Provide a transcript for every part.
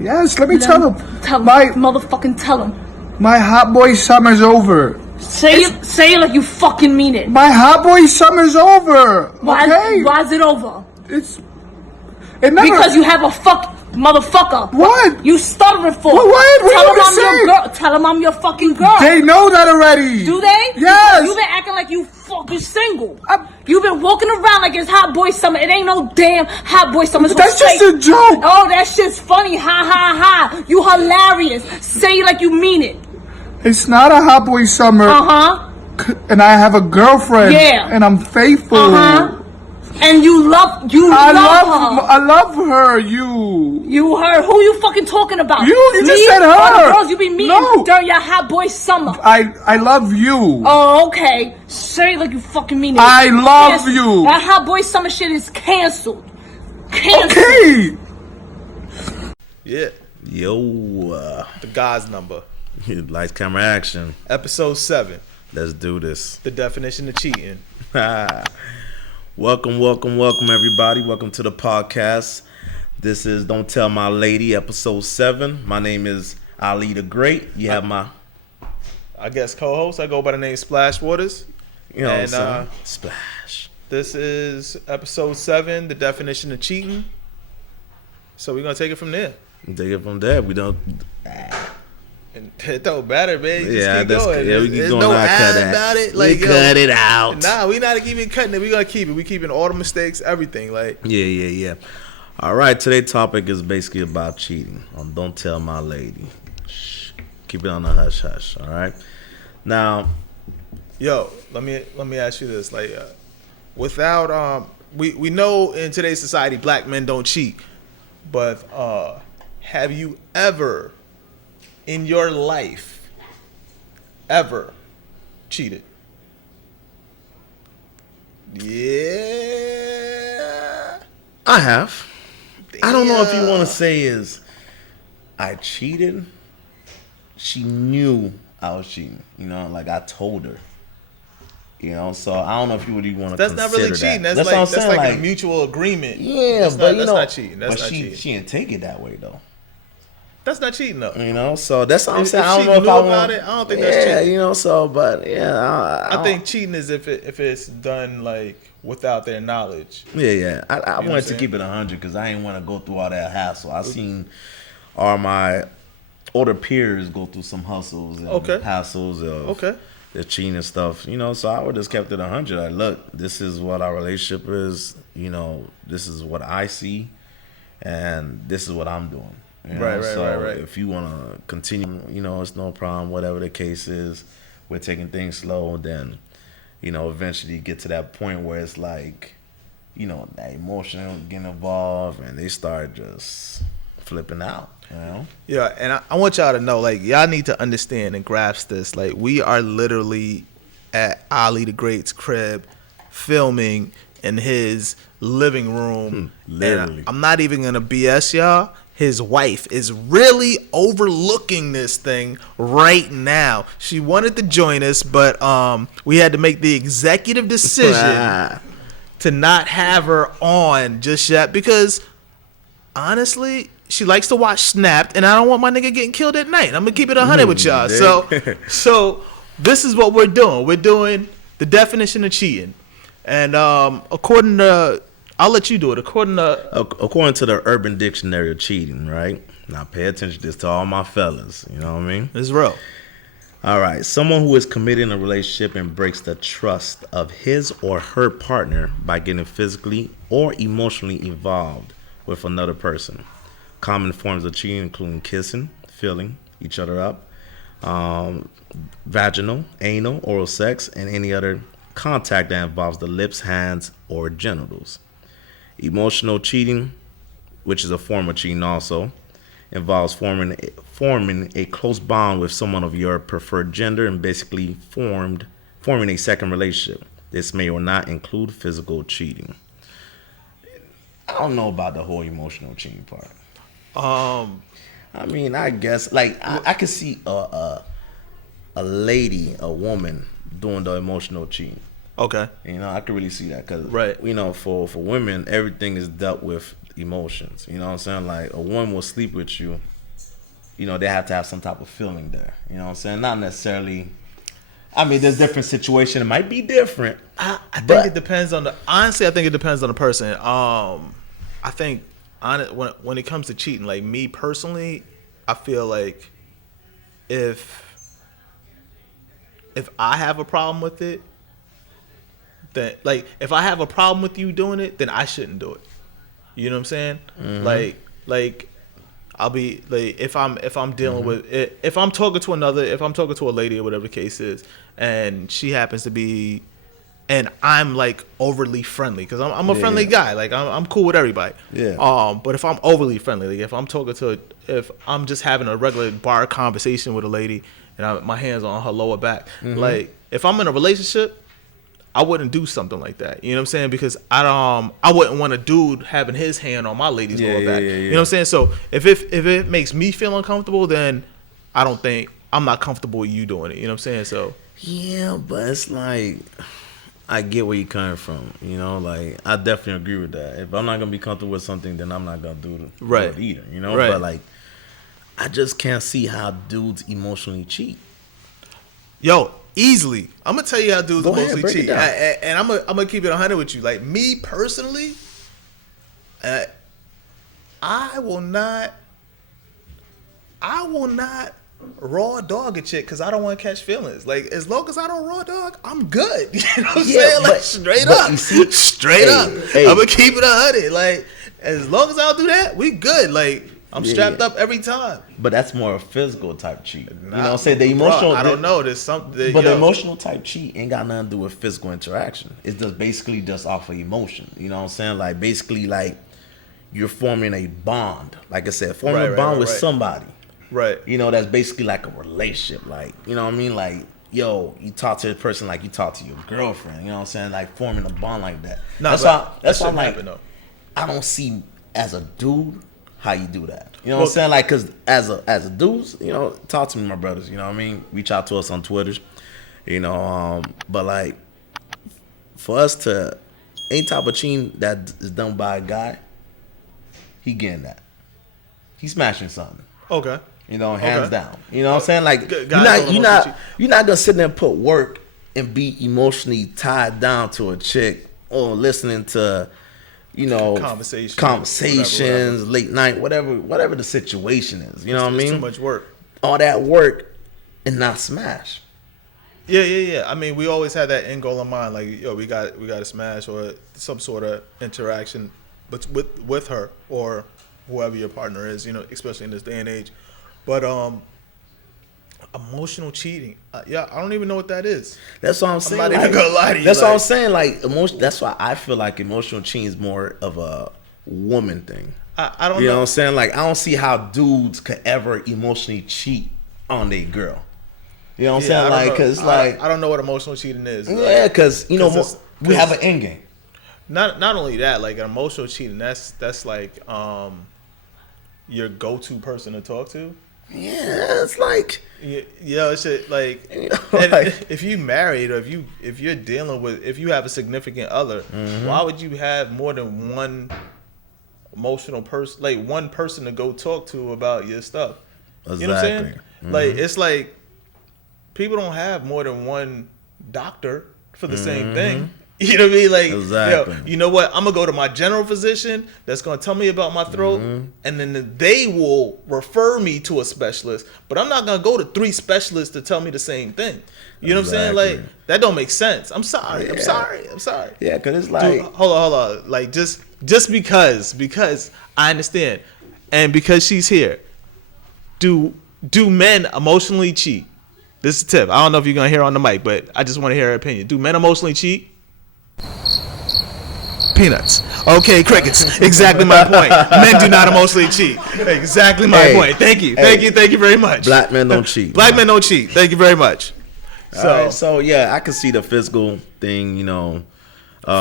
Yes, let me tell him. Tell him. Motherfucking tell him. My hot boy summer's over. Say it like you fucking mean it. My hot boy summer's over. Okay? Why is it over? Because you have a motherfucker. What? You stuttering for? What Tell him I'm saying? your girl. Tell him I'm your fucking girl. They know that already. Do they? Yes. You've been acting like you fucking single. You've been walking around like it's hot boy summer. It ain't no damn hot boy summer. That's just a joke. Oh, that shit's funny. Ha ha ha. You hilarious. Say it like you mean it. It's not a hot boy summer. And I have a girlfriend. Yeah. And I'm faithful. And you love her. I love her. You her. Who you fucking talking about? You just said her. All the girls you be meeting No. during your hot boy summer. I love you. Oh, okay. Say it like you fucking mean it. I love you. That hot boy summer shit is canceled. Okay. Yeah. Yo. The God's number. Lights, camera, action. Episode 7. Let's do this. The definition of cheating. Welcome, everybody. Welcome to the podcast. This is Don't Tell My Lady, episode 7. My name is Ali the Great. You have my... I guess co-host. I go by the name Splash Waters. You know what I'm saying? Splash. This is episode 7, the definition of cheating. So we're going to take it from there. Take it from there. We don't... And it don't matter, man. You yeah, just keep going. Yeah, we keep There's going. no Cut about it. Like, we cut it out. Nah, we not even cutting it. We gonna keep it. We keeping all the mistakes, everything. Like Yeah. All right, today's topic is basically about cheating. Don't tell my lady. Shh. Keep it on the hush hush. All right. Now, yo, let me ask you this. Like, without we know in today's society black men don't cheat, but have you ever in your life ever cheated? Yeah, I have. Damn. I don't know if you want to say is I cheated. She knew I was cheating. You know, like I told her. You know, so I don't know if you would even want to. That's consider not really cheating. That. That's what I'm like saying, a mutual agreement. Yeah, that's but not cheating. That's not cheating. She didn't take it that way though. That's not cheating though. You know, so that's what I'm saying. If I don't she know if knew I about want it, I don't think that's cheating. Yeah, you know, so but yeah, I think cheating is if it's done like without their knowledge. Yeah. I wanted to keep it 100 because I didn't want to go through all that hassle. I seen all my older peers go through some hustles and hassles of the cheating and stuff. You know, so I would just kept it 100. Like, look, this is what our relationship is. You know, this is what I see, and this is what I'm doing. You know? Right. If you want to continue, you know, it's no problem. Whatever the case is, we're taking things slow. Then, you know, eventually you get to that point where it's like, you know, that emotion getting involved, and they start just flipping out. You know? Yeah, and I want y'all to know, like, y'all need to understand and grasp this. Like, we are literally at Ali the Great's crib, filming in his living room. Literally, and I'm not even gonna BS y'all. His wife is really overlooking this thing right now. She wanted to join us, but we had to make the executive decision to not have her on just yet because, honestly, she likes to watch Snapped, and I don't want my nigga getting killed at night. I'm gonna keep it 100 with y'all. So this is what we're doing. We're doing the definition of cheating, and according to, I'll let you do it. According to the Urban Dictionary of cheating, right? Now pay attention to this to all my fellas. You know what I mean? It's real. All right. Someone who is committed in a relationship and breaks the trust of his or her partner by getting physically or emotionally involved with another person. Common forms of cheating including kissing, feeling each other up, vaginal, anal, oral sex, and any other contact that involves the lips, hands, or genitals. Emotional cheating, which is a form of cheating also, involves forming a close bond with someone of your preferred gender and basically forming a second relationship. This may or not include physical cheating. I don't know about the whole emotional cheating part. I mean, I guess like I could see a lady, a woman doing the emotional cheating. Okay. You know, I could really see that because, Right. you know, for women, everything is dealt with emotions. You know what I'm saying? Like, a woman will sleep with you. You know, they have to have some type of feeling there. You know what I'm saying? Not necessarily. I mean, there's different situations. It might be different. I think it depends on the. Honestly, I think it depends on the person. I think when it comes to cheating, like me personally, I feel like if I have a problem with it, then like if I have a problem with you doing it, then I shouldn't do it. You know what I'm saying? Mm-hmm. Like I'll be like if I'm dealing with it, if I'm talking to a lady or whatever the case is, and she happens to be, and I'm like overly friendly because I'm a friendly guy. Like I'm cool with everybody. Yeah. But if I'm overly friendly, like if I'm just having a regular bar conversation with a lady and my hands on her lower back, like if I'm in a relationship, I wouldn't do something like that. You know what I'm saying? Because I wouldn't want a dude having his hand on my lady's lower back. Yeah. You know what I'm saying? So if it makes me feel uncomfortable, then I'm not comfortable with you doing it. You know what I'm saying? So Yeah, but it's like, I get where you're coming from. You know, like, I definitely agree with that. If I'm not going to be comfortable with something, then I'm not going to do it either. You know? Right. But, like, I just can't see how dudes emotionally cheat. Yo, easily. I'm gonna tell you how dudes Go ahead, mostly break it cheat, down. and I'm gonna keep it 100 with you. Like me personally, I will not raw dog a chick because I don't want to catch feelings. Like as long as I don't raw dog, I'm good. You know what I'm saying? Like straight up. Hey. I'm gonna keep it 100. Like as long as I don't do that, we good. Like I'm strapped up every time. But that's more a physical type cheat. You know what I'm saying? The emotional. I don't know. There's something. But the emotional type cheat ain't got nothing to do with physical interaction. It's just basically just off of emotion. You know what I'm saying? Like basically like you're forming a bond. Like I said, forming a bond with somebody. Right. You know, that's basically like a relationship. Like, you know what I mean? Like, yo, you talk to the person like you talk to your girlfriend. You know what I'm saying? Like forming a bond like that. That's why I'm like, I don't see as a dude how you do that. You know what I'm saying? Like, cause as a dudes, you know, talk to me, my brothers. You know what I mean? Reach out to us on Twitters. You know, but like for us to any type of cheating that is done by a guy, he getting that. He's smashing something. Okay. You know, hands down. You know what I'm saying? Like you're not gonna sit there and put work and be emotionally tied down to a chick or listening to, you know, conversations, whatever. Late night, whatever the situation is. You know what I mean? Too much work. All that work and not smash. Yeah. I mean, we always had that end goal in mind. Like, yo, we got to smash or some sort of interaction, but with her or whoever your partner is. You know, especially in this day and age. But emotional cheating, I don't even know what that is. That's what I'm saying. I'm not even gonna lie to you. That's what I'm saying. Like emotion. That's why I feel like emotional cheating is more of a woman thing. I don't know. You know what I'm saying? Like I don't see how dudes could ever emotionally cheat on their girl. You know what I'm saying? Like because like I don't know what emotional cheating is. Yeah, because you know we have an end game. Not only that, like an emotional cheating. That's like your go-to person to talk to. Yeah, it's like it's like, you know, like if you married or if you're dealing with if you have a significant other, why would you have more than one emotional person, like one person to go talk to about your stuff? Exactly. You know what I'm saying? Like it's like people don't have more than one doctor for the same thing. You know what I mean? Like, exactly. You know what? I'm gonna go to my general physician that's gonna tell me about my throat, and then they will refer me to a specialist. But I'm not gonna go to 3 specialists to tell me the same thing. You know what I'm saying? Like that don't make sense. I'm sorry. Yeah. I'm sorry. Yeah, because it's like, dude, hold on. Like just because I understand, and because she's here, do men emotionally cheat? This is a tip. I don't know if you're gonna hear on the mic, but I just want to hear her opinion. Do men emotionally cheat? Peanuts. Okay, crickets. Exactly my point. Men do not emotionally cheat. Exactly my point. Thank you very much. Black men don't cheat. Black men don't cheat. Thank you very much. So yeah, I can see the physical thing. You know,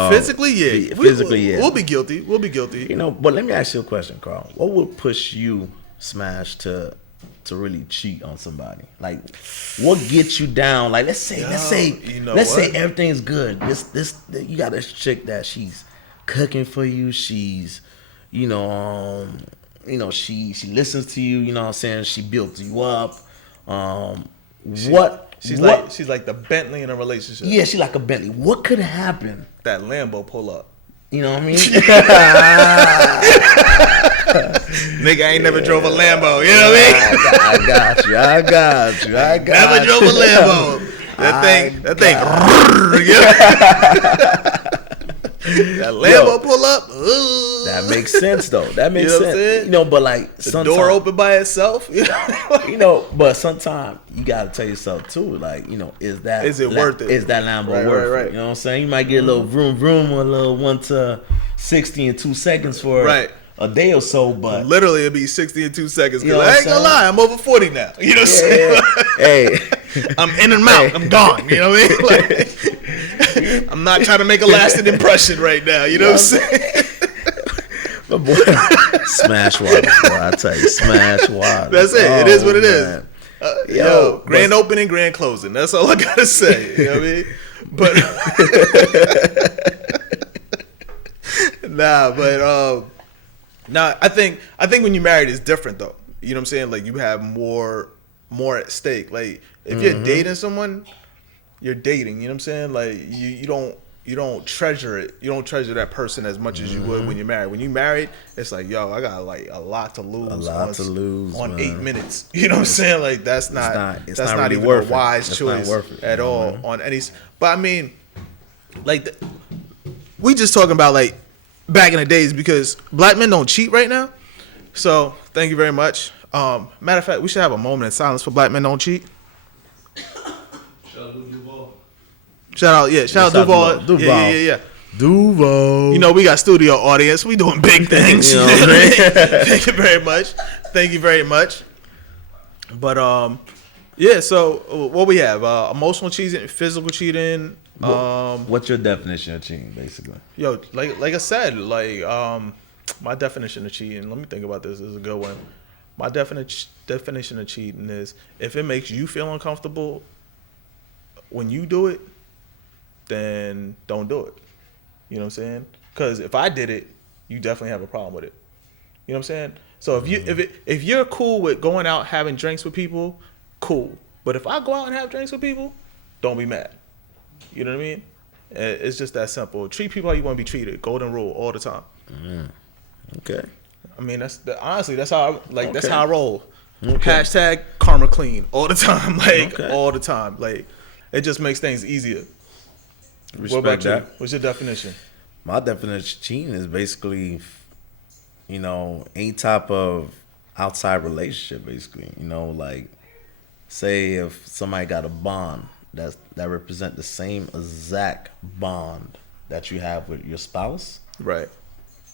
physically, yeah. We'll be guilty. You know, but let me ask you a question, Carl. What would push you, Smash, to to really cheat on somebody? Like, what gets you down? Like, let's say everything's good. This you got this chick that she's cooking for you. She's, she listens to you. You know what I'm saying? She builds you up. She's like the Bentley in a relationship. Yeah, she's like a Bentley. What could happen? That Lambo pull up. You know what I mean? Nigga ain't never drove a Lambo. You know what I I mean? got you. Never drove a Lambo. That thing. That Lambo pull up. That makes sense though. That makes sense. But like the door open by itself. But sometimes you gotta tell yourself too. Like, is it worth it? Is that Lambo worth it? You know what I'm saying? You might get a little vroom vroom or a little 1 to 60 in 2 seconds for a day or so, but literally it'll be 60 in 2 seconds. Cause I ain't gonna lie, I'm over 40 now. You know what I'm saying? Hey, I'm in and out. I'm gone. You know what I mean? Like, I'm not trying to make a lasting impression right now. You know what I'm saying? But boy, smash water, boy. I tell you, smash water. That's it. It is what it is. Grand opening, grand closing. That's all I gotta say. You know what I mean? But I think when you're married it's different though. You know what I'm saying? Like you have more at stake. Like if you're dating someone, you're dating. You know what I'm saying? Like you don't treasure it. You don't treasure that person as much as you would when you're married. When you're married, it's like, yo, I got like a lot to lose. On man. 8 minutes. You know what I'm saying? Like that's not really even a wise choice at all on any. But I mean, like we just talking about like back in the days because black men don't cheat right now. So thank you very much. Matter of fact, we should have a moment of silence for black men don't cheat. Shout out Duval. Yeah. Duval. We got studio audience. We doing big things. Thank you very much. But so what we have? Emotional cheating, physical cheating. What's your definition of cheating, basically? Yo, like I said, my definition of cheating. Let me think about this. This is a good one. My definition of cheating is if it makes you feel uncomfortable when you do it, then don't do it. You know what I'm saying? Because if I did it, you definitely have a problem with it. You know what I'm saying? So if you're cool with going out having drinks with people, cool. But if I go out and have drinks with people, don't be mad. You know what I mean? It's just that simple. Treat people how you want to be treated. Golden rule all the time. Okay. I mean that's how that's how I roll. Okay. Hashtag karma clean all the time. All the time. Like it just makes things easier. Respect what about that. You? What's your definition? My definition of cheating is basically, any type of outside relationship, basically. Like, say if somebody got a bond that represent the same exact bond that you have with your spouse, right?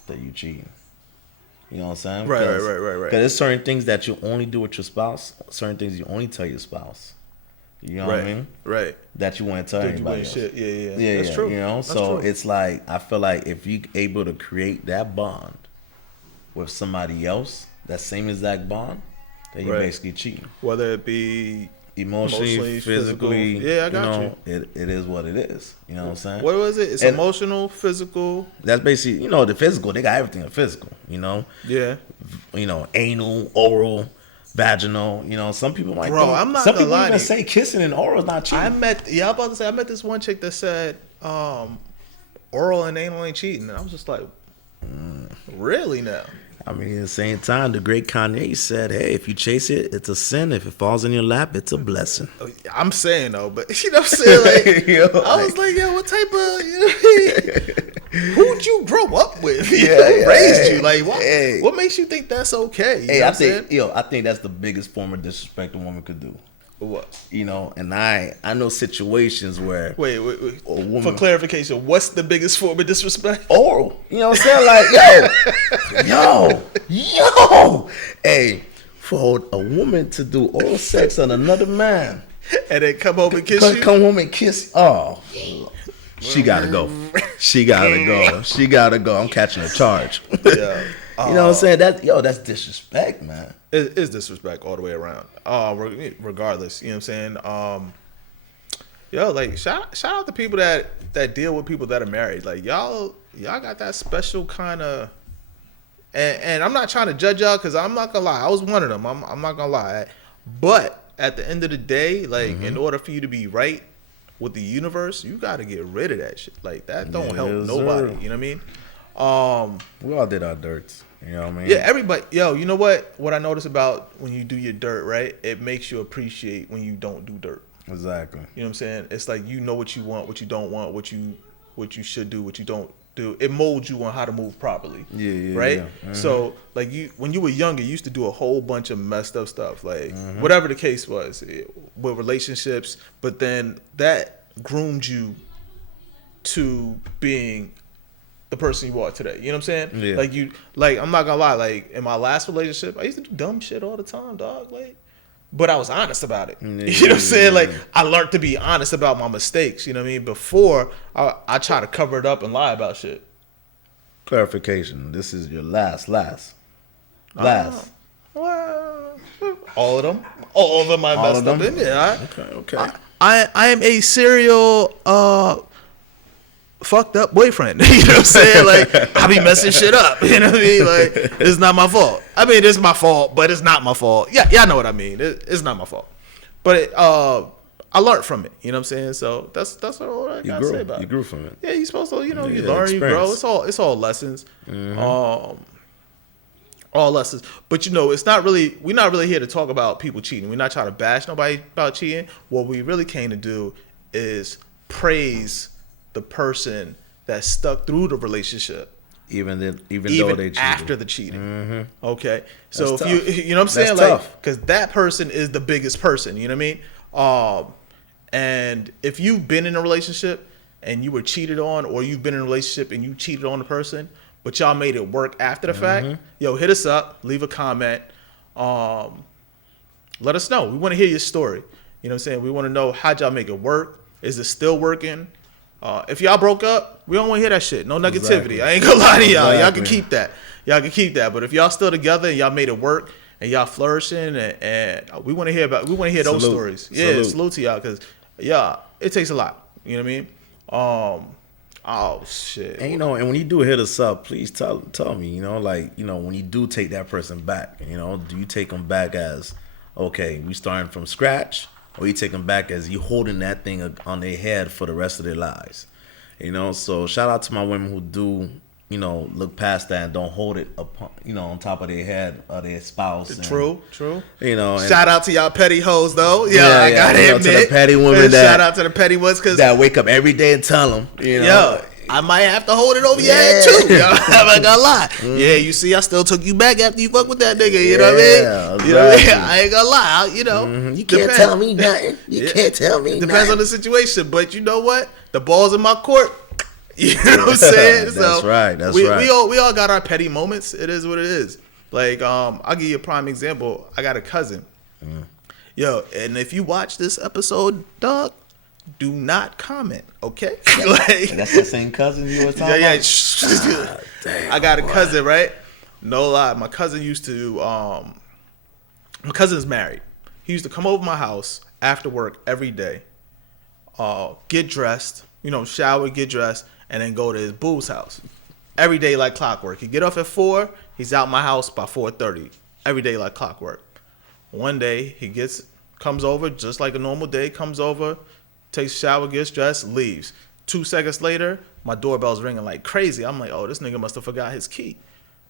That you cheating. You know what I'm saying? Right. Because there's certain things that you only do with your spouse, certain things you only tell your spouse. You know what I mean? Right. That you want to tell anybody else. Shit. Yeah. That's true. That's true. It's like, I feel like if you're able to create that bond with somebody else, that same exact bond, then you're basically cheating. Whether it be emotionally, physically. Yeah, I got you. It is what it is. You know what I'm saying? What was it? It's emotional, physical. That's basically, the physical. They got everything in physical, Yeah. Anal, oral, vaginal. Some people might. Bro, I'm not some gonna people lie even say kissing and oral is not cheating. I'm about to say I met this one chick that said oral and anal ain't cheating, and I was just like, really now? I mean, at the same time, the great Kanye said, hey, if you chase it, it's a sin. If it falls in your lap, it's a blessing. I'm saying, though, but you know what I'm saying? Like, I was like, what type of, who'd you grow up with? Who raised you? Like, what makes you think that's okay? Hey, I think that's the biggest form of disrespect a woman could do. What? And I know situations where wait. For clarification, what's the biggest form of disrespect? Oral. You know what I'm saying? Like, yo. Hey, for a woman to do oral sex on another man and then come home and kiss you? Come home and kiss. Oh, she gotta go. She gotta go. I'm catching a charge. You know what I'm saying? That's disrespect, man. It is disrespect all the way around. Regardless, you know what I'm saying? Like shout out to people that deal with people that are married. Like y'all got that special kind of. And I'm not trying to judge y'all because I'm not gonna lie. I was one of them. I'm not gonna lie. But at the end of the day, like in order for you to be right with the universe, you got to get rid of that shit. Like that don't help nobody. You know what I mean? We all did our dirts. You know what I mean? Yeah, everybody. Yo, you know what? What I notice about when you do your dirt, right? It makes you appreciate when you don't do dirt. Exactly. You know what I'm saying? It's like you know what you want, what you don't want, what you should do, what you don't do. It molds you on how to move properly. Yeah. Right? Yeah. Mm-hmm. So like when you were younger, you used to do a whole bunch of messed up stuff, like whatever the case was with relationships, but then that groomed you to being the person you are today. You know what I'm saying? Yeah. Like I'm not gonna lie, like in my last relationship, I used to do dumb shit all the time, dog. Like, but I was honest about it. Yeah, you know what I'm saying? Like I learned to be honest about my mistakes. You know what I mean? Before I try to cover it up and lie about shit. Clarification: this is your last. Well, all of them. All of them I messed up in. Yeah. Okay. I am a serial fucked up boyfriend. You know what I'm saying? Like I be messing shit up. You know what I mean? Like it's not my fault. I mean it's my fault, but it's not my fault. Yeah, y'all know what I mean. It's not my fault. But I learned from it. You know what I'm saying? So that's all I gotta say about it. You grew from it. Yeah, you're supposed to. You know, you learn, experience. You grow. It's all lessons. All lessons. But you know, we're not really here to talk about people cheating. We're not trying to bash nobody about cheating. What we really came to do is praise the person that stuck through the relationship. Even though they cheated. After the cheating. Okay. So if you know what I'm saying? That's like, because that person is the biggest person, you know what I mean? And if you've been in a relationship and you were cheated on, or you've been in a relationship and you cheated on the person, but y'all made it work after the fact, yo, hit us up, leave a comment. Let us know. We want to hear your story. You know what I'm saying? We want to know how'd y'all make it work? Is it still working? If y'all broke up, we don't want to hear that shit. No negativity. Exactly. I ain't gonna lie to y'all. Exactly. Y'all can keep that. But if y'all still together and y'all made it work and y'all flourishing, and we want to hear those stories. Yeah, salute to y'all, because it takes a lot. You know what I mean? Oh shit. And and when you do hit us up, please tell me. When you do take that person back, do you take them back as, okay, we starting from scratch? Or you take them back as you holding that thing on their head for the rest of their lives. So shout out to my women who do, look past that and don't hold it upon, on top of their head or their spouse. True. And shout out to y'all petty hoes though. Yeah, I gotta admit. To the petty women shout out to the petty ones, cause that wake up every day and tell them, I might have to hold it over your head too. I'm not gonna lie. Yeah, you see, I still took you back after you fuck with that nigga. You know what I mean? Exactly. You know what I mean? I ain't gonna lie. You can't tell me nothing. You can't tell me nothing. Depends on the situation, but you know what? The ball's in my court. You know what I'm saying? That's right. We all got our petty moments. It is what it is. Like, I'll give you a prime example. I got a cousin. Yo, and if you watch this episode, dog, do not comment, okay? Like, that's the same cousin you were talking about? Damn, I got a cousin, right? No lie. My cousin used to, my cousin's married. He used to come over my house after work every day, get dressed, shower, get dressed, and then go to his boo's house. Every day like clockwork. He'd get off at 4, he's out my house by 4:30. Every day like clockwork. One day, he comes over, just like a normal day, comes over, takes a shower, gets dressed, leaves. 2 seconds later, my doorbell's ringing like crazy. I'm like, oh, this nigga must have forgot his key.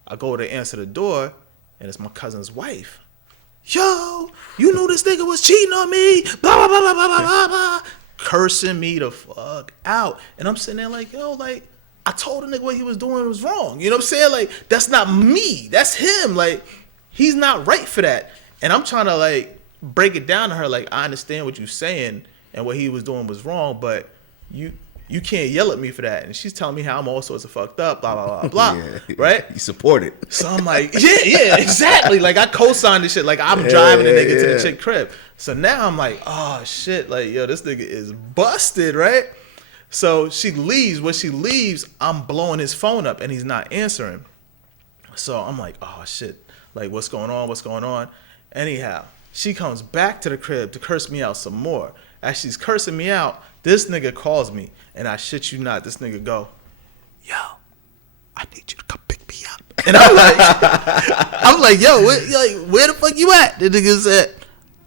I go to answer the door, and it's my cousin's wife. Yo, you knew this nigga was cheating on me. Blah, blah, blah, blah, blah, blah, blah. Cursing me the fuck out. And I'm sitting there like, yo, like, I told the nigga what he was doing was wrong. You know what I'm saying? Like, that's not me. That's him. Like, he's not right for that. And I'm trying to, like, break it down to her. Like, I understand what you're saying, and what he was doing was wrong, but you can't yell at me for that. And she's telling me how I'm all sorts of fucked up, blah, blah, blah, blah. Right? You support it. So I'm like, yeah, exactly. Like, I co-signed this shit. Like, I'm driving the nigga to the chick crib. So now I'm like, oh, shit. Like, yo, this nigga is busted, right? So she leaves. When she leaves, I'm blowing his phone up, and he's not answering. So I'm like, oh shit, like what's going on? What's going on? Anyhow, she comes back to the crib to curse me out some more. As she's cursing me out, this nigga calls me, and I shit you not, this nigga go, yo, I need you to come pick me up. And I'm like, yo, where the fuck you at? The nigga said,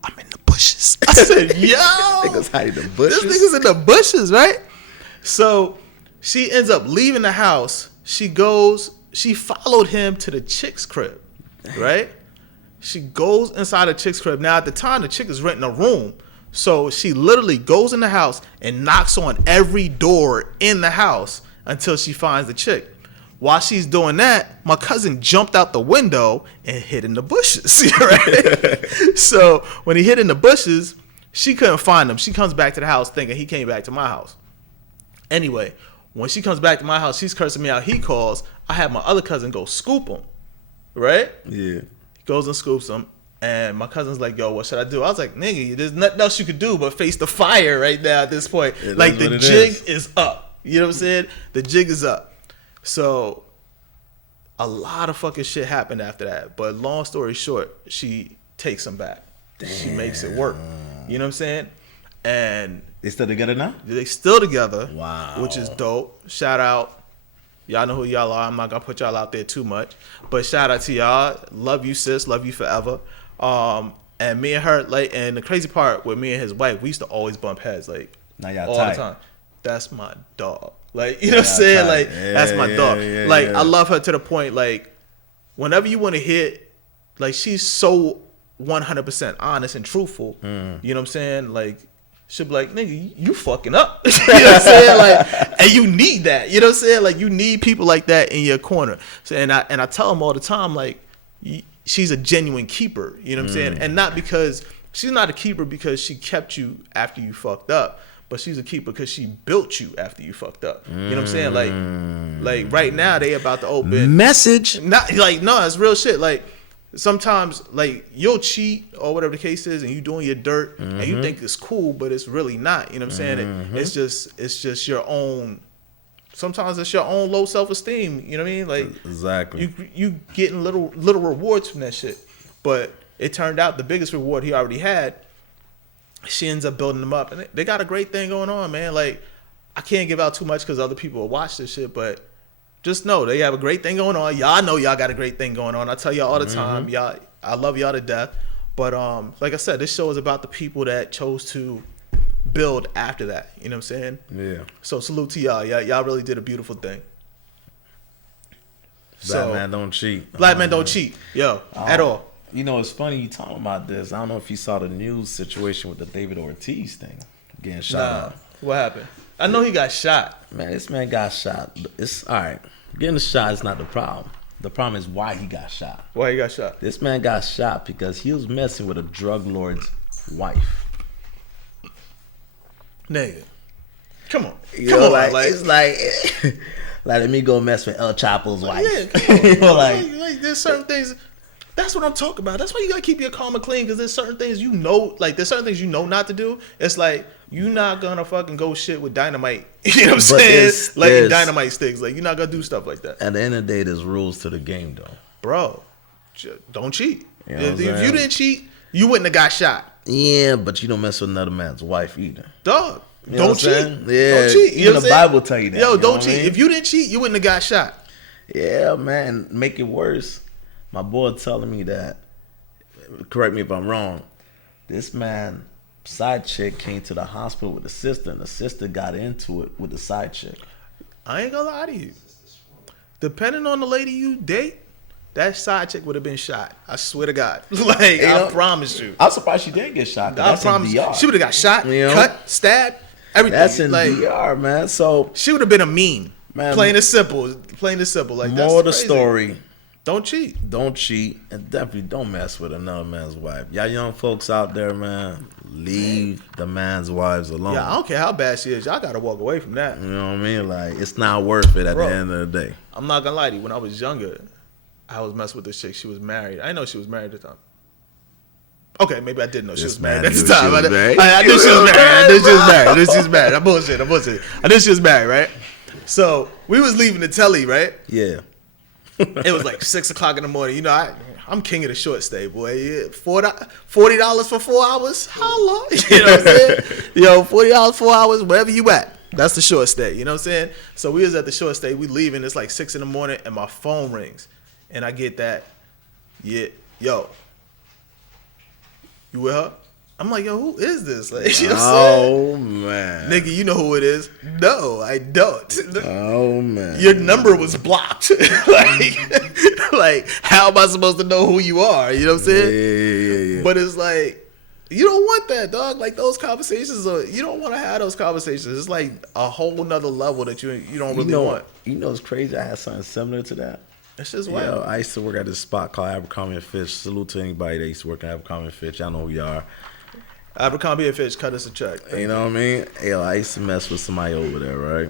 I'm in the bushes. I said, yo, Niggas hiding in the bushes. this nigga's in the bushes, right? So she ends up leaving the house. She followed him to the chick's crib, right? She goes inside the chick's crib. Now, at the time, the chick is renting a room. So she literally goes in the house and knocks on every door in the house until she finds the chick. While she's doing that, my cousin jumped out the window and hid in the bushes, right? So when he hid in the bushes, she couldn't find him. She comes back to the house thinking he came back to my house. Anyway, when she comes back to my house, she's cursing me out. He calls. I have my other cousin go scoop him, right? Yeah. He goes and scoops him. And my cousin's like, yo, what should I do? I was like, nigga, there's nothing else you could do but face the fire right now at this point. Like, the jig is up. You know what I'm saying? The jig is up. So a lot of fucking shit happened after that. But long story short, she takes him back. Damn. She makes it work. You know what I'm saying? And they still together now? They still together. Wow. Which is dope. Shout out. Y'all know who y'all are. I'm not going to put y'all out there too much. But shout out to y'all. Love you, sis. Love you forever. And me and her, like, and the crazy part with me and his wife, we used to always bump heads, like, now y'all all tight. the time. That's my dog. Like, you know what I'm saying? Tight. Like, that's my dog. Like, I love her to the point, like, whenever you want to hit, like, she's so 100% honest and truthful. You know what I'm saying? Like, she'll be like, nigga, you fucking up. You know what I'm saying? Like, and you need that. You know what I'm saying? Like, you need people like that in your corner. So, and I tell them all the time, like, she's a genuine keeper. You know what I'm saying? And not because she's not a keeper because she kept you after you fucked up, but she's a keeper because she built you after you fucked up. You know what I'm saying? Like right now they about to open message. Not like, no, it's real shit. Like, sometimes, like, you'll cheat or whatever the case is, and you doing your dirt, and you think it's cool, but it's really not. You know what I'm saying? It's just your own. Sometimes it's your own low self-esteem. You know what I mean? Like, exactly. You getting little rewards from that shit, but it turned out the biggest reward he already had. She ends up building them up, and they got a great thing going on, man. Like, I can't give out too much because other people will watch this shit, but just know they have a great thing going on. Y'all know y'all got a great thing going on. I tell y'all all the time, y'all, I love y'all to death. But like I said, this show is about the people that chose to build after that. You know what I'm saying? Yeah. So salute to y'all. Y'all really did a beautiful thing. Black man don't cheat. Black men don't cheat, yo, at all. You know, it's funny you talking about this. I don't know if you saw the news situation with the David Ortiz thing, getting shot. What happened? I know he got shot. Man, this man got shot. It's all right. Getting the shot is not the problem. The problem is why he got shot. Why he got shot? This man got shot because he was messing with a drug lord's wife. Nigga, come on, Come on, like it's like let me go mess with El Chapo's wife. Yeah, come on. You know, like there's certain things. That's what I'm talking about. That's why you gotta keep your karma clean, because there's certain things you know, like there's certain things you know not to do. It's like you're not gonna fucking go shit with dynamite. You know what I'm saying? Like dynamite sticks. Like, you're not gonna do stuff like that. At the end of the day, there's rules to the game, though. Bro, don't cheat. You know if you didn't cheat, you wouldn't have got shot. Yeah, but you don't mess with another man's wife either. Dog, You know don't cheat. Yeah, Don't cheat. Even the Bible tell you that. Yo, you know don't what cheat. I mean? If you didn't cheat, you wouldn't have got shot. Yeah, man. Make it worse. My boy telling me that, correct me if I'm wrong, this man, side chick, came to the hospital with the sister, and the sister got into it with the side chick. I ain't gonna lie to you. Depending on the lady you date, that side chick would have been shot. I swear to God. Like, I promise you. I'm surprised she didn't get shot. I promise you. She would have got shot, cut, stabbed, everything. That's in like, DR, man. So she would have been a meme. Man, plain and simple. Plain and simple. Like, more of the story. Don't cheat. Don't cheat, and definitely don't mess with another man's wife. Y'all young folks out there, man, leave the man's wives alone. Yeah, I don't care how bad she is. Y'all gotta walk away from that. You know what I mean? Like, it's not worth it at the end of the day. I'm not gonna lie to you. When I was younger, I was messing with this chick. She was married. I didn't know she was married at the time. Okay, maybe I didn't know she was married at the time. I knew she was married. I knew she was married. I knew she was married. I'm bullshit. I knew she was married, right? So we was leaving the telly, right? Yeah. It was like 6 o'clock in the morning. You know, I'm king of the short stay, boy. Yeah, $40 for 4 hours? How long? You know what I'm saying? Yo, $40 4 hours, wherever you at. That's the short stay. You know what I'm saying? So we was at the short stay. We leaving. It's like 6 in the morning, and my phone rings, and I get that. Yeah, yo, you with her? I'm like, yo, who is this? Like, you know what I'm saying? Man, Nigga, you know who it is? No, I don't. Oh man, Your number was blocked. like, how am I supposed to know who you are? You know what I'm saying? Yeah. But it's like, you don't want that, dog. Like, those conversations you don't want to have those conversations. It's like a whole nother level that you don't really want. You know, it's crazy. I had something similar to that. It's just wild. Yo, I used to work at this spot called Abercrombie and Fitch. Salute to anybody that used to work at Abercrombie and Fitch. Y'all know who you are. Abercrombie and Fitch, cut us a check. You know what I mean? Yo, I used to mess with somebody over there, right?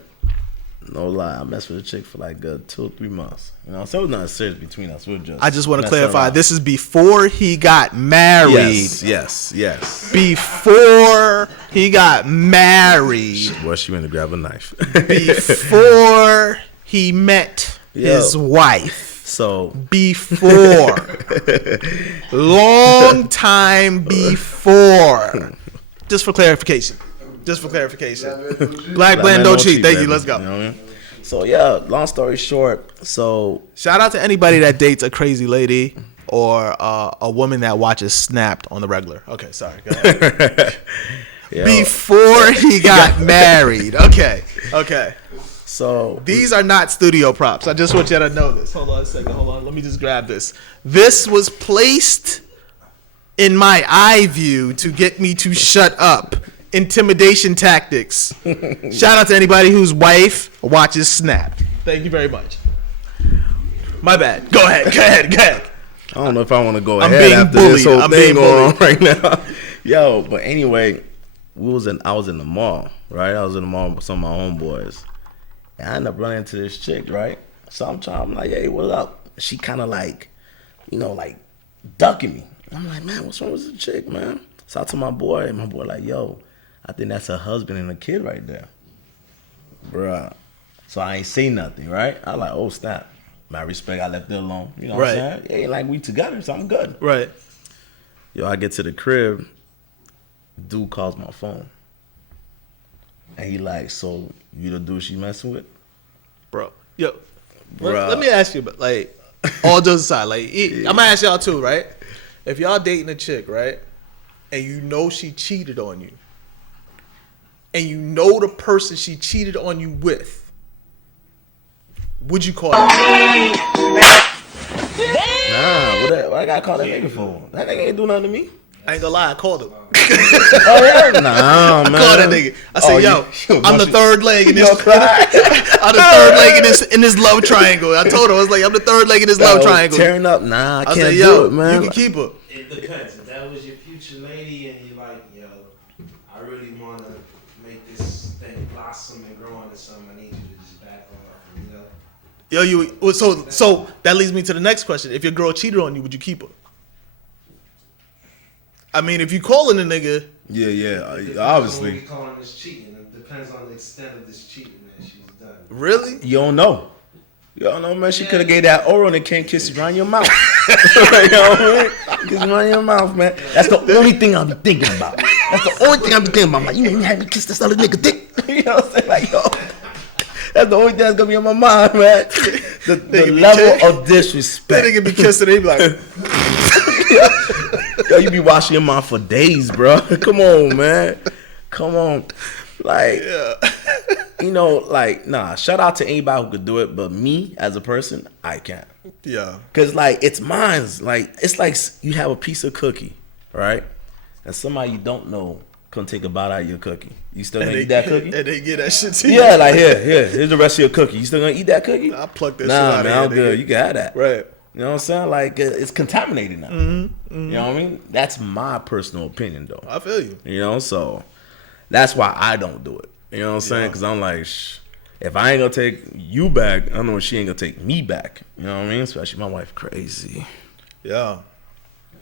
No lie, I messed with a chick for like 2 or 3 months. You know, so it was nothing serious between us. We were just. I just want to messing clarify. around. This is before he got married. Yes. Before he got married. Well, she went to grab a knife. Before he met his wife. So before. Long time before. Just for clarification. Black blend, don't cheat. Thank you. Let's go. You know what I mean? So yeah, long story short. So shout out to anybody that dates a crazy lady or a woman that watches Snapped on the regular. Okay, sorry. Go ahead. Before he got married. Okay. So these are not studio props. I just want you to know this. Hold on a second. Let me just grab this. This was placed in my eye view to get me to shut up. Intimidation tactics. Shout out to anybody whose wife watches Snap. Thank you very much. My bad. Go ahead. I don't know if I want to go ahead being after bullied. this whole I'm thing being going on bullied. right now. Yo, but anyway, I was in the mall, right? I was in the mall with some of my homeboys. And I ended up running into this chick, right? So I'm like, hey, what up? She kind of like, like ducking me. I'm like, man, what's wrong with this chick, man? So I told my boy, and my boy like, yo, I think that's her husband and a kid right there. Bruh. So I ain't say nothing, right? I like, oh, snap. My respect, I left it alone. You know what I'm saying? Yeah, like we together, so I'm good. Right. Yo, I get to the crib, dude calls my phone. And he like, so you the dude she messing with? Bro. Yo. Let me ask you, but like, all jokes aside, like, I'm gonna ask y'all too, right? If y'all dating a chick, right, and you know she cheated on you, and you know the person she cheated on you with, would you call that? What I gotta call that nigga for? That nigga ain't do nothing to me. I ain't gonna lie, I called him. Oh yeah? Nah, man. I called that nigga. I said, I'm the third leg in this. I'm the third leg in this love triangle. I told her, I was like, I'm the third leg in this love triangle. Tearing up, nah, I can't said, do it, man. You can keep her. It depends. If that was your future lady and you like, yo, I really want to make this thing blossom and grow into something, I need you to just back off, So that leads me to the next question. If your girl cheated on you, would you keep her? I mean, if you calling a nigga, obviously. What we calling this cheating? It depends on the extent of this cheating that she's done. really? You don't know. You don't know, man. She could have gave that oral and can't kiss you around your mouth. You know what I mean? Kiss you around your mouth, man. That's the only thing I'll be thinking about. That's the only thing I'll be thinking about. Like, you had me kiss this other nigga dick. You know what I'm saying? Like, yo. That's the only thing that's gonna be on my mind, man. The level of disrespect. That nigga be kissing, they be like, Yo, you be washing your mouth for days, bro. Come on, man. Come on. Like, nah, shout out to anybody who could do it, but me as a person, I can't. yeah. Cause like, it's mine. Like, it's like you have a piece of cookie, right? And somebody you don't know come take a bite out of your cookie. You still gonna eat that cookie? And they get that shit to you. Yeah, like here's the rest of your cookie. You still gonna eat that cookie? I pluck that shit Nah, out man, of I'm here. good. You can have that. Right. You know what I'm saying? Like, it's contaminated now. You know what I mean? That's my personal opinion, though. I feel you. You know, so that's why I don't do it. You know what I'm saying? Because I'm like, if I ain't gonna take you back, I know she ain't gonna take me back. You know what I mean? Especially my wife, crazy. Yeah.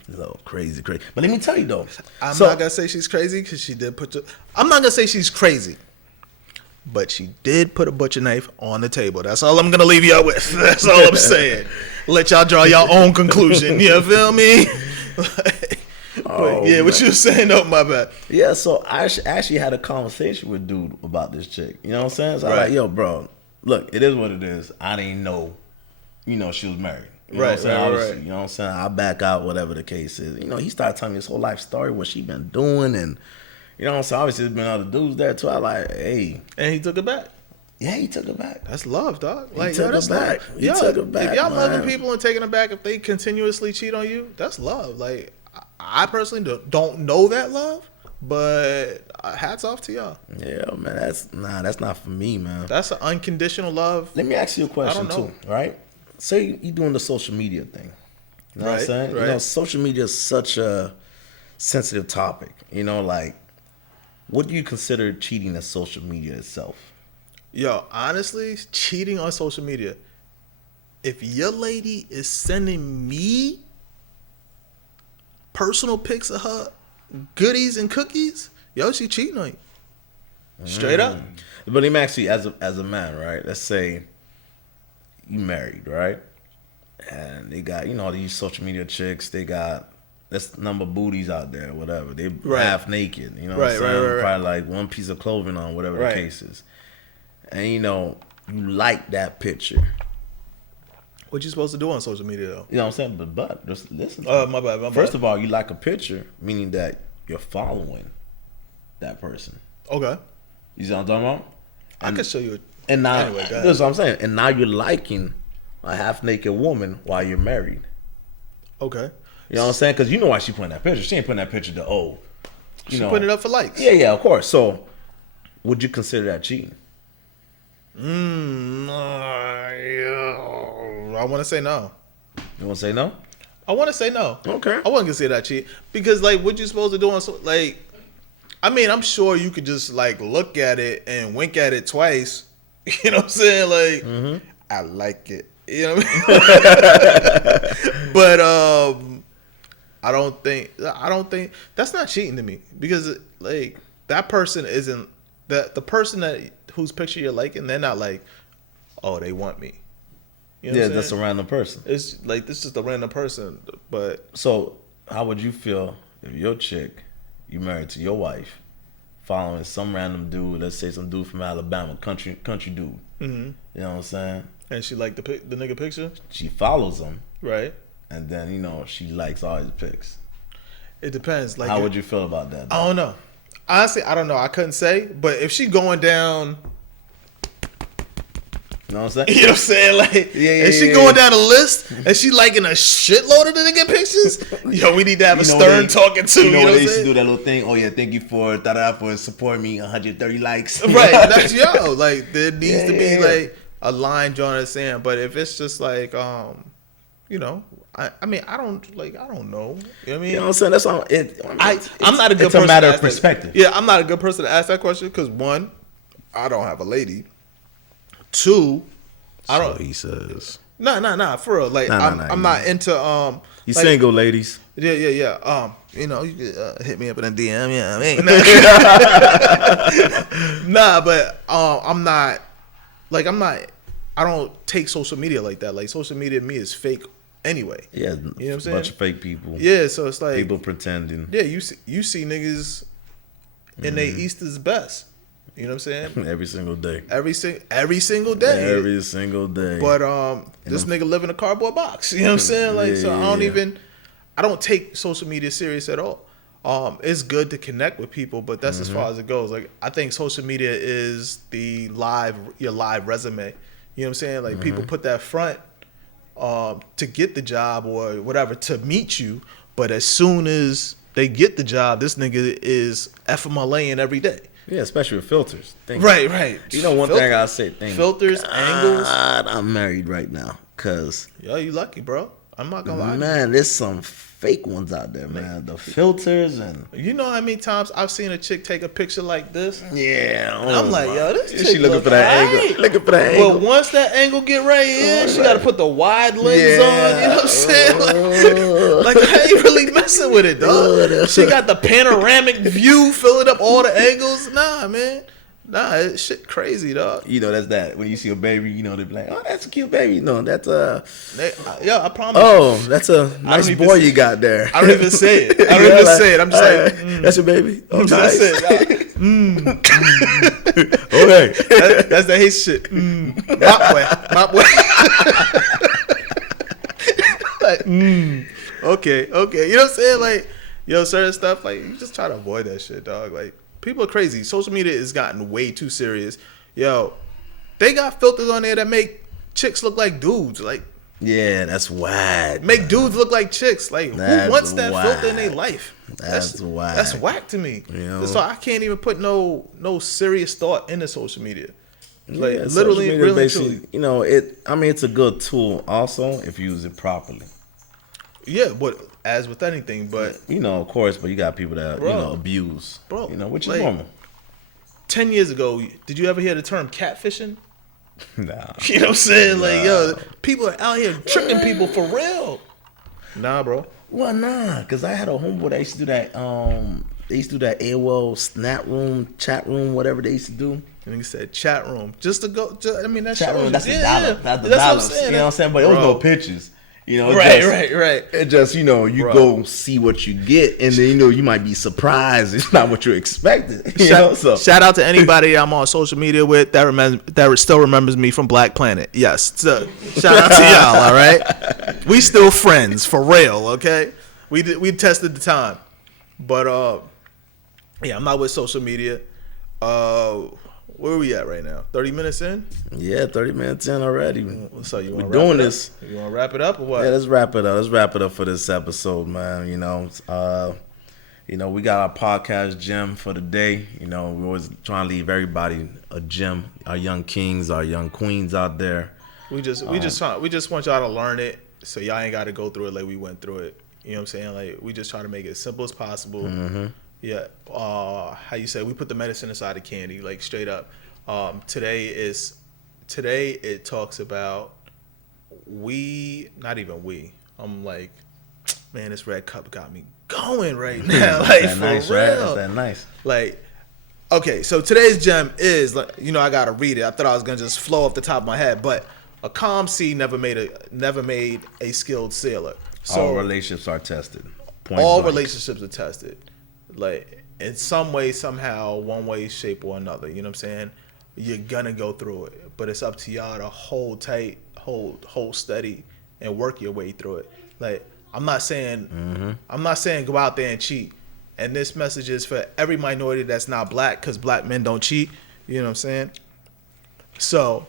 A little crazy. But let me tell you though, I'm not gonna say she's crazy because she did put I'm not gonna say she's crazy, but she did put a butcher knife on the table. That's all I'm gonna leave y'all with. That's all I'm saying. Let y'all draw your own conclusion. You feel me? But yeah, what you were saying? No, my bad. Yeah, so I actually had a conversation with dude about this chick. You know what I'm saying? So I was like, yo, bro, look, it is what it is. I didn't know, she was married. You know what I'm saying? Obviously, you know what I'm saying? I back out, whatever the case is. He started telling me his whole life story, what she been doing, and you know what I'm saying? Obviously, there's been other dudes there too. I like, hey. And he took it back. Yeah, he took it back. That's love, dog. Like, he took it back. He took it back. If y'all man. loving people and taking it back, if they continuously cheat on you, that's love. Like, I personally don't know that love, but hats off to y'all. Yeah, man. That's not for me, man. That's an unconditional love. Let me ask you a question too, right? Say you doing the social media thing. You know what I'm saying? Right. Social media is such a sensitive topic. Like, what do you consider cheating as social media itself? Yo, honestly, cheating on social media. If your lady is sending me personal pics of her goodies and cookies, yo, she cheating on you. Straight up. But let me ask you, as a man, right? Let's say you married, right? And they got, these social media chicks, they got this number of booties out there, whatever. They half naked, what I'm saying? Probably like one piece of clothing on, whatever the case is. And you like that picture. What you supposed to do on social media though? You know what I'm saying? But just listen. My bad. First of all, you like a picture, meaning that you're following that person. Okay. You see what I'm talking about? I can show you. And now, anyway, that's what I'm saying. And now you're liking a half naked woman while you're married. Okay. You know what I'm saying? Because you know why she putting that picture. She ain't putting that picture to she putting it up for likes. Yeah, of course. So, would you consider that cheating? I want to say no. You want to say no? I want to say no. Okay. I wouldn't consider that cheat because, like, what you supposed to do on I mean, I'm sure you could just like look at it and wink at it twice. You know what I'm saying? Like, I like it. You know what I mean? But I don't think that's not cheating to me because like that person isn't the person whose picture you're liking. They're not like, oh, they want me. You know that's a random person. It's like this is the random person. But so, how would you feel if your chick, you married to your wife, following some random dude, let's say some dude from Alabama, country dude. You know what I'm saying? And she liked the nigga picture? She follows him. Right. And then, she likes all his pics. It depends. Like, how would you feel about that? I don't know. Honestly, I don't know. I couldn't say. But if she going down... You know what I'm saying? You know what I'm saying? Like, if she going down a list and she liking a shitload of the nigga pictures, yo, we need to have a stern talking to. You know what they I'm used to saying? do that little thing? Oh, yeah, thank you for supporting me, 130 likes. Right. That's yo. Like, there needs to be, like, a line drawn in the sand. But if it's just like, I mean, I don't know. You know what I mean? You know what I'm saying? That's all. I'm not a good person. It's a matter to of perspective. Yeah, I'm not a good person to ask that question because one, I don't have a lady. Two, I don't. So he says. Nah, for real. Like, I'm not into You like, single, ladies. Yeah. You could hit me up in a DM. Yeah, I mean. Nah, but I'm not. I don't take social media like that. Like, social media to me is fake anyway. Yeah, you know what I'm saying? A bunch of fake people. Yeah, so it's like people pretending. Yeah, you see niggas in their Easter's best. You know what I'm saying? Every single day. Every single day. Every single day. But this nigga live in a cardboard box. You know what I'm saying? Like, so I don't take social media serious at all. It's good to connect with people, but that's as far as it goes. Like, I think social media is your live resume. You know what I'm saying? Like, people put that front to get the job or whatever, to meet you. But as soon as they get the job, this nigga is FMLAing every day. Yeah, especially with filters. Right. You know one thing I gotta say? Filters, angles. I'm married right now, cause yo, you lucky, bro. I'm not gonna lie. Man, there's some fake ones out there, man. The filters and you know how many times I've seen a chick take a picture like this? Yeah, and I'm like, yo, this chick she looking for that angle. Looking for that angle. But once that angle get right in, she gotta put the wide lens on. You know what I'm saying? Like I ain't really messing with it, dog. She got the panoramic view, filling up all the angles. Nah, man. Nah, shit crazy, dog. You know, that's that. When you see a baby, you know, they be like, oh, that's a cute baby. No, that's Yeah, I promise. Oh, that's a nice boy you got there. I don't even say it. I don't even say it. I'm just like, that's your baby? Oh, I'm nice. just saying, Okay. that's the hate shit. My boy. Like, okay. You know what I'm saying? Like, yo, certain stuff, like, you just try to avoid that shit, dog. Like, people are crazy. Social media has gotten way too serious. Yo, they got filters on there that make chicks look like dudes. Like, yeah, that's whack. Make dudes look like chicks. Like, That's who wants that whack. filter in their life? That's whack. That's whack to me. You know? So I can't even put no serious thought into social media. Like, Yeah, literally, social media really, basically, truly. you know, it's a good tool also if you use it properly. Yeah, but as with anything, but You know, of course, but you got people that, Bro. you know, abuse. Bro, You know, which like- is normal. 10 years ago, did you ever hear the term catfishing? Nah. You know what I'm saying? Like, yo, people are out here tricking people for real. Nah, bro. Well, nah, because I had a homeboy that used to do that, they used to do that AOL snap room, chat room, whatever they used to do. And he said chat room. Just to go, I mean, that Chat shows room, you. that's Yeah, the dollar. yeah. That's the That's what I'm dollars. saying. You know what I'm saying? But it was Bro. no pictures. You know, it Right, just, right. It just, you know, you Bro. go see what you get, and then, you know, you might be surprised. It's not what you expected. You know, so. Shout out to anybody I'm on social media with that still remembers me from Black Planet. Yes. So, shout out to y'all, all right? We still friends, for real, okay? We tested the time. But, yeah, I'm not with social media. Where are we at right now? 30 minutes in? Yeah, 30 minutes in already. So you We're want doing this. You want to wrap it up or what? Yeah, let's wrap it up. Let's wrap it up for this episode, man. You know, we got our podcast gem for the day. You know, we always trying to leave everybody a gem. Our young kings, our young queens out there. We just want y'all to learn it, so y'all ain't got to go through it like we went through it. You know what I'm saying? Like, we just try to make it as simple as possible. Mm-hmm. Yeah. How you say, we put the medicine inside the candy, like straight up. Today it talks about not even we. I'm like, man, this red cup got me going right now. Like, That for nice, real. right? That's that nice. Like, okay, so today's gem is, like, you know, I gotta read it. I thought I was gonna just flow off the top of my head, but a calm sea never made a skilled sailor. So All relationships are tested. Point all blank. relationships are tested, like, in some way, somehow, one way, shape, or another. You know what I'm saying? You're gonna go through it, but it's up to y'all to hold tight, hold steady, and work your way through it. Like, I'm not saying go out there and cheat. And this message is for every minority that's not black, because black men don't cheat. You know what I'm saying? So,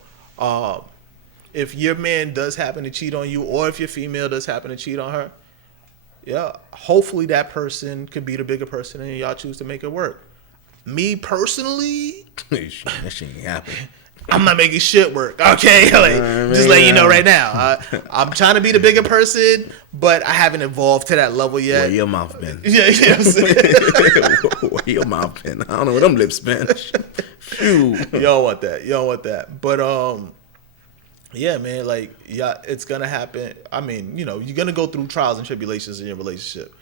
if your man does happen to cheat on you, or if your female does happen to cheat on her, yeah, hopefully that person could be the bigger person and y'all choose to make it work. Me personally, That shit ain't happen. I'm not making shit work, okay? Like, just letting you know right now. I'm trying to be the bigger person, but I haven't evolved to that level yet. Where your mouth been? Yeah, you know what I'm saying? Where your mouth been? I don't know where them lips been. Phew. You don't want that. But yeah, man, like, yeah, it's gonna happen. I mean, you know, you're gonna go through trials and tribulations in your relationship,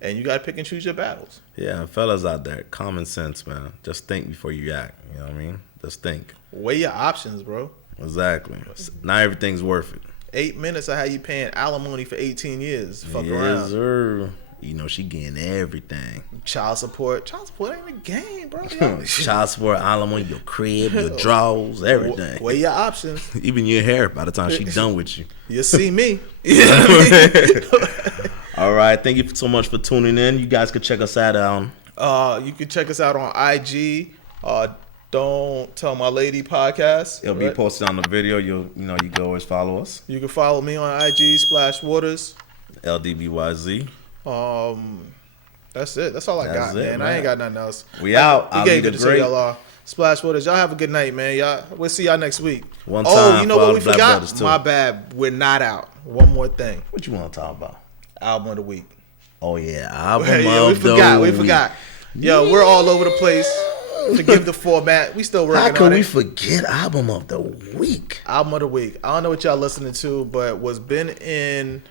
and you gotta pick and choose your battles. Yeah, fellas out there, common sense, man. Just think before you act. You know what I mean? Just think. Weigh your options, bro. Exactly. Not everything's worth it. 8 minutes of how you paying alimony for 18 years. Fuck Yes, around. sir. You know, she getting everything. Child support ain't a game, bro. Yo. Child support, alimony, your crib, your drawers, everything. Weigh your options. Even your hair by the time she done with you. You see me. You know what I mean? All right. Thank you so much for tuning in. You guys can check us out on You can check us out on IG. Don't Tell My Lady podcast. it'll be posted on the video. You can always follow us. You can follow me on IG, Splash Waters. LDBYZ. That's it. That's all I That's got, it, man. man. I ain't got nothing else. We out. We I'll gave be it the to great. y'all. Splash Waters. Y'all have a good night, man. We'll see y'all next week. One Oh, time you know for all what we the Black forgot? brothers, too. My bad. We're not out. One more thing. What you want to talk about? Album of the week. Oh yeah, album Yeah, of we forgot. the We week. forgot. Yo, we're all over the place. Forgive the format. We still working How on can we it. forget album of the week? Album of the week. I don't know what y'all listening to, but what's been in.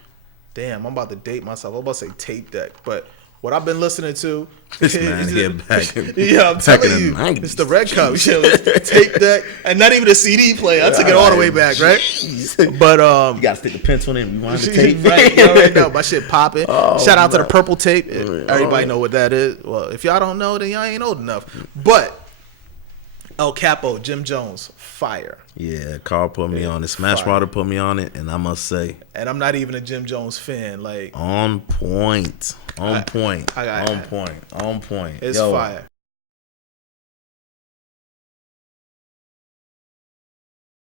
Damn, I'm about to date myself. I'm about to say tape deck, but what I've been listening to. This man here back in, Yeah, I'm back in telling the you, 90s. it's the Red Cup shit. Tape deck, and not even a CD player. I took it all the way back, right? But you gotta stick the pencil in. Rewind the tape. right, you already know my shit popping. Oh, Shout out to the man. purple tape. Everybody know what that is. Well, if y'all don't know, then y'all ain't old enough. But El Capo, Jim Jones, fire. Yeah, Carl put me on it. Smash fire. Water put me on it, and I must say, And I'm not even a Jim Jones fan. Like, on point, on point, I got on it. point, on point. it's Yo, fire.